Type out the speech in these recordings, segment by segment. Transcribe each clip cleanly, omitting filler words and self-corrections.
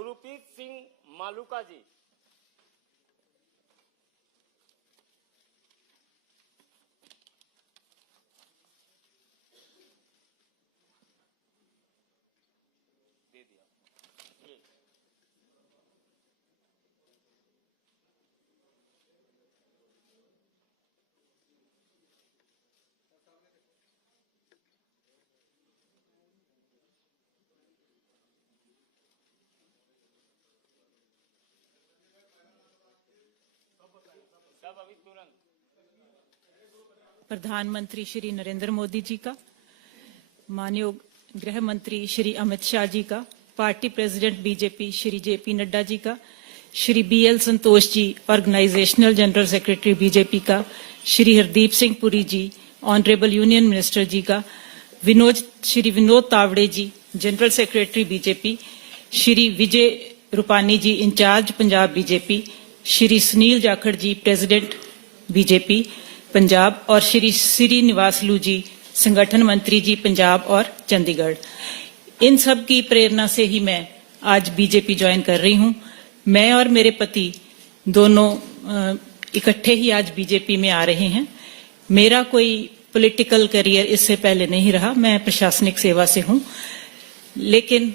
गुरप्रीत सिंह मालूका जी। दे दिया ये। सब अभी तुरंत। प्रधानमंत्री श्री नरेंद्र मोदी जी का, माननीय गृह मंत्री श्री अमित शाह जी का, party president BJP Shri JP Nadda ji का, Shri BL Santosh ji organisational general secretary BJP का, Shri Hardeep Singh Puri ji honourable union minister ji का, Shri Vinod Tawde ji general secretary BJP, Shri Vijay Rupani ji incharge Punjab BJP, Shri Sunil Jakhar ji president BJP Punjab और श्री श्रीनिवासलू जी संगठन मंत्री जी पंजाब और चंडीगढ़। इन सब की प्रेरणा से ही मैं आज बीजेपी ज्वाइन कर रही हूं। मैं और मेरे पति दोनों इकट्ठे ही आज बीजेपी में आ रहे हैं। मेरा कोई पॉलिटिकल करियर इससे पहले नहीं रहा, मैं प्रशासनिक सेवा से हूं, लेकिन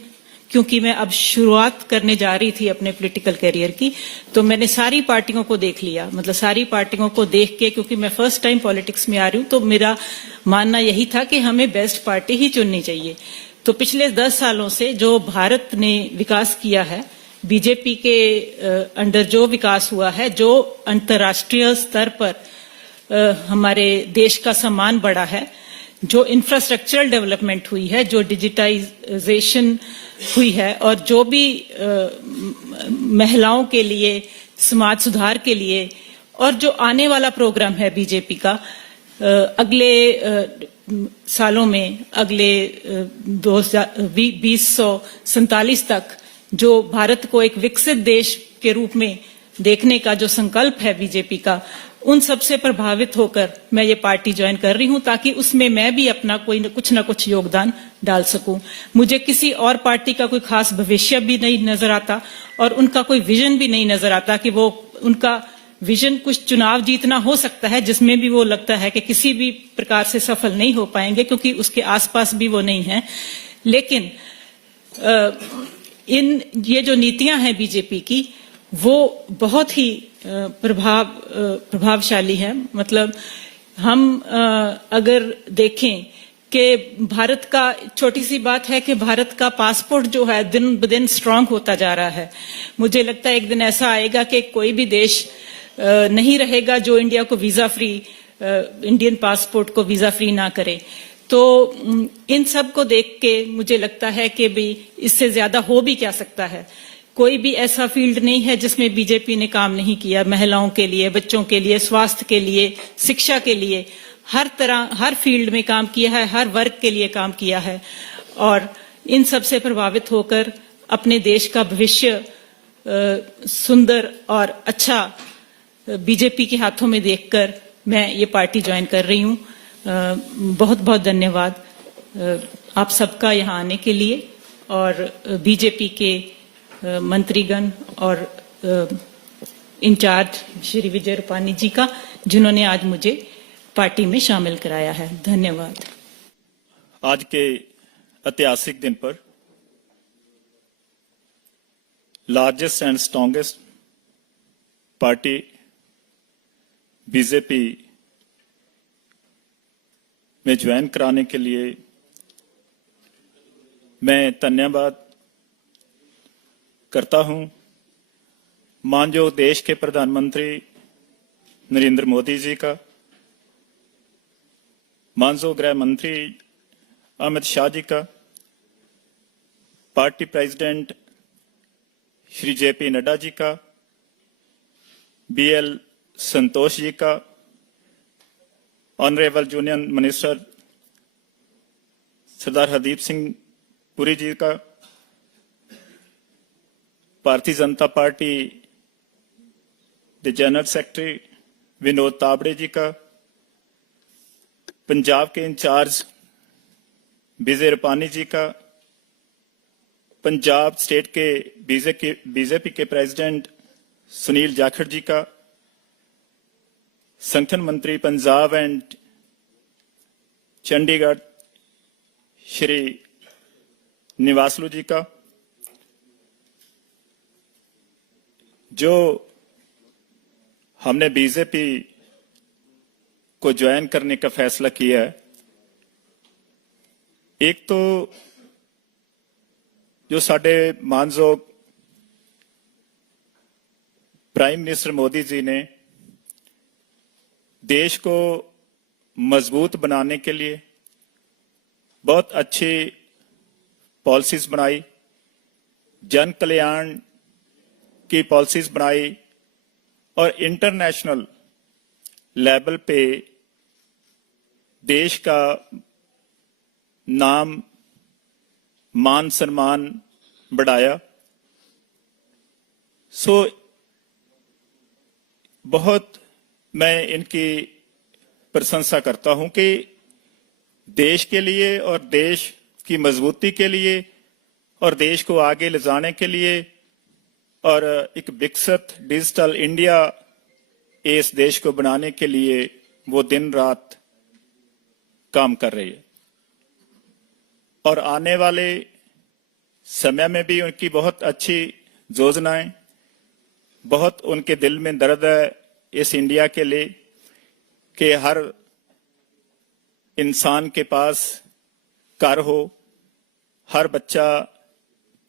क्योंकि मैं अब शुरुआत करने जा रही थी अपने पॉलिटिकल करियर की, तो मैंने सारी पार्टियों को देख लिया। मतलब सारी पार्टियों को देख के, क्योंकि मैं फर्स्ट टाइम पॉलिटिक्स में आ रही हूं, तो मेरा मानना यही था कि हमें बेस्ट पार्टी ही चुननी चाहिए। तो पिछले 10 सालों से जो भारत ने विकास किया है, बीजेपी के अंडर जो विकास हुआ है, जो अंतर्राष्ट्रीय स्तर पर हमारे देश का सम्मान बढ़ा है, जो इंफ्रास्ट्रक्चरल डेवलपमेंट हुई है, जो डिजिटाइजेशन हुई है और जो भी महिलाओं के लिए, समाज सुधार के लिए और जो आने वाला प्रोग्राम है बीजेपी का अगले सालों में, अगले 2047 तक जो भारत को एक विकसित देश के रूप में देखने का जो संकल्प है बीजेपी का, उन सब से प्रभावित होकर मैं ये पार्टी ज्वाइन कर रही हूं, ताकि उसमें मैं भी अपना कुछ ना कुछ योगदान डाल सकूं। मुझे किसी और पार्टी का कोई खास भविष्य भी नहीं नजर आता और उनका कोई विजन भी नहीं नजर आता कि वो, उनका विजन कुछ चुनाव जीतना हो सकता है जिसमें भी वो लगता है कि किसी भी प्रकार से सफल नहीं हो पाएंगे क्योंकि उसके आसपास भी वो नहीं है। लेकिन ये जो नीतियां हैं बीजेपी की, वो बहुत ही प्रभावशाली है। मतलब हम अगर देखें कि भारत का, छोटी सी बात है कि भारत का पासपोर्ट जो है दिन ब दिन स्ट्रांग होता जा रहा है। मुझे लगता है एक दिन ऐसा आएगा कि कोई भी देश नहीं रहेगा जो इंडिया को वीजा फ्री, इंडियन पासपोर्ट को वीजा फ्री ना करे। तो इन सब को देख के मुझे लगता है कि भी इससे ज्यादा हो भी क्या सकता है। कोई भी ऐसा फील्ड नहीं है जिसमें बीजेपी ने काम नहीं किया। महिलाओं के लिए, बच्चों के लिए, स्वास्थ्य के लिए, शिक्षा के लिए, हर तरह, हर फील्ड में काम किया है, हर वर्ग के लिए काम किया है। और इन सब से प्रभावित होकर अपने देश का भविष्य सुंदर और अच्छा बीजेपी के हाथों में देखकर मैं ये पार्टी ज्वाइन कर रही हूं। बहुत बहुत धन्यवाद आप सबका यहाँ आने के लिए और बीजेपी के मंत्रीगण और इंचार्ज श्री विजय रूपानी जी का, जिन्होंने आज मुझे पार्टी में शामिल कराया है। धन्यवाद। आज के ऐतिहासिक दिन पर largest and strongest party BJP में ज्वाइन कराने के लिए मैं धन्यवाद करता हूं माननीय देश के प्रधानमंत्री नरेंद्र मोदी जी का, माननीय गृह मंत्री अमित शाह जी का, पार्टी प्रेसिडेंट श्री जेपी नड्डा जी का, बीएल संतोष जी का, honourable union minister Sardar Hardeep Singh Puri ji का, भारतीय जनता पार्टी के जनरल सेक्रेटरी विनोद तावड़े जी का, पंजाब के इंचार्ज विजय रूपानी जी का, पंजाब स्टेट के बीजेपी के प्रेसिडेंट सुनील जाखड़ जी का, संगठन मंत्री पंजाब एंड चंडीगढ़ श्री निवासलू जी का, जो हमने बीजेपी को ज्वाइन करने का फैसला किया है। एक तो जो साडे मानयोग प्राइम मिनिस्टर मोदी जी ने देश को मजबूत बनाने के लिए बहुत अच्छी पॉलिसीज बनाई, जन कल्याण की पॉलिसीज बनाई और इंटरनेशनल लेवल पे देश का नाम मान सम्मान बढ़ाया। सो बहुत मैं इनकी प्रशंसा करता हूं कि देश के लिए और देश की मजबूती के लिए और देश को आगे ले जाने के लिए और एक विकसित डिजिटल इंडिया इस देश को बनाने के लिए वो दिन रात काम कर रही है। और आने वाले समय में भी उनकी बहुत अच्छी योजनाएं, बहुत उनके दिल में दर्द है इस इंडिया के लिए कि हर इंसान के पास घर हो, हर बच्चा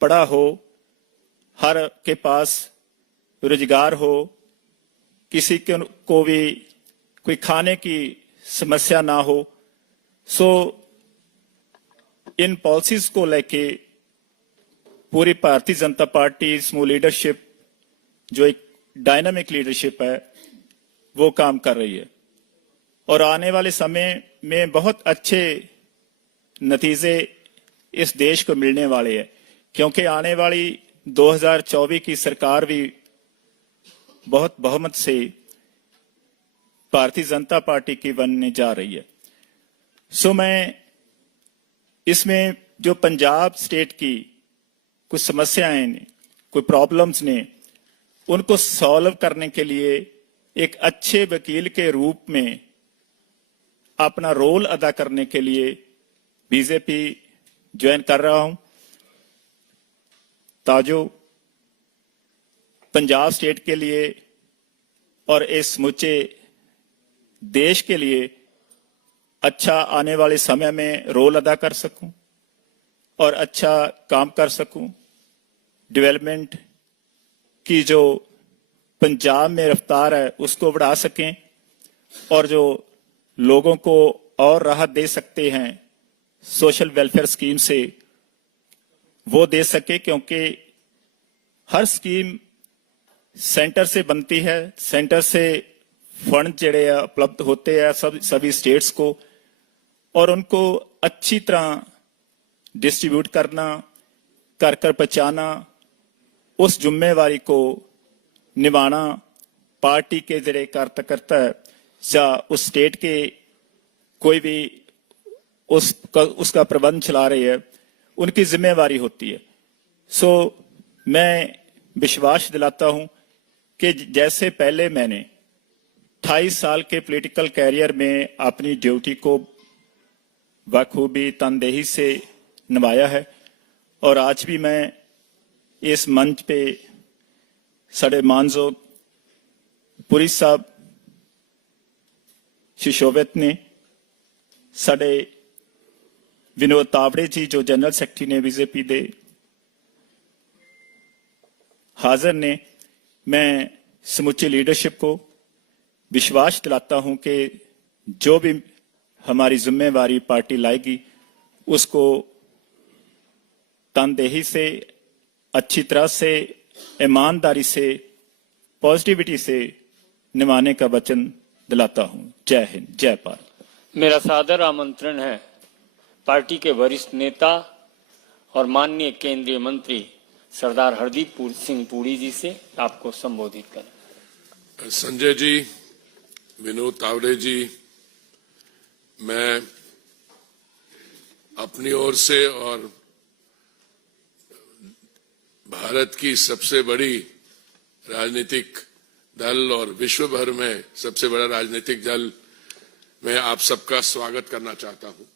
पढ़ा हो, हर के पास रोजगार हो, किसी को भी कोई खाने की समस्या ना हो। सो इन पॉलिसीज को लेके पूरी भारतीय जनता पार्टी स्मूथ लीडरशिप, जो एक डायनामिक लीडरशिप है, वो काम कर रही है और आने वाले समय में बहुत अच्छे नतीजे इस देश को मिलने वाले हैं, क्योंकि आने वाली 2024 की सरकार भी बहुत बहुमत से भारतीय जनता पार्टी की बनने जा रही है। सो मैं इसमें जो पंजाब स्टेट की कुछ समस्याएं ने, कोई प्रॉब्लम्स ने, उनको सॉल्व करने के लिए एक अच्छे वकील के रूप में अपना रोल अदा करने के लिए बीजेपी ज्वाइन कर रहा हूं, ताजो पंजाब स्टेट के लिए और इस समूचे देश के लिए अच्छा आने वाले समय में रोल अदा कर सकूं और अच्छा काम कर सकूं। डेवलपमेंट की जो पंजाब में रफ्तार है उसको बढ़ा सकें और जो लोगों को और राहत दे सकते हैं सोशल वेलफेयर स्कीम से, वो दे सके, क्योंकि हर स्कीम सेंटर से बनती है, सेंटर से फंड जड़े उपलब्ध होते हैं सभी स्टेट्स को, और उनको अच्छी तरह डिस्ट्रीब्यूट करना, कर पहुंचाना, उस जिम्मेवारी को निभाना पार्टी के जरिए कार्यकर्ता या उस स्टेट के कोई भी उसका प्रबंध चला रही है, उनकी जिम्मेवारी होती है। सो मैं विश्वास दिलाता हूं कि जैसे पहले मैंने 28 साल के पॉलिटिकल कैरियर में अपनी ड्यूटी को बखूबी तनदेही से निभाया है, और आज भी मैं इस मंच पे साडे मानयोग पुरी साहब शिशोवित ने, साडे विनोद तावड़े जी जो जनरल सेक्रेटरी ने बीजेपी दे हाजिर ने, मैं समूची लीडरशिप को विश्वास दिलाता हूं कि जो भी हमारी जिम्मेवारी पार्टी लाएगी उसको तनदेही से, अच्छी तरह से, ईमानदारी से, पॉजिटिविटी से निभाने का वचन दिलाता हूं। जय हिंद, जय भारत। मेरा सादर आमंत्रण है पार्टी के वरिष्ठ नेता और माननीय केंद्रीय मंत्री सरदार हरदीप सिंह पुरी जी से आपको संबोधित करें। संजय जी, विनोद तावड़े जी, मैं अपनी ओर से और भारत की सबसे बड़ी राजनीतिक दल और विश्व भर में सबसे बड़ा राजनीतिक दल में आप सबका स्वागत करना चाहता हूं।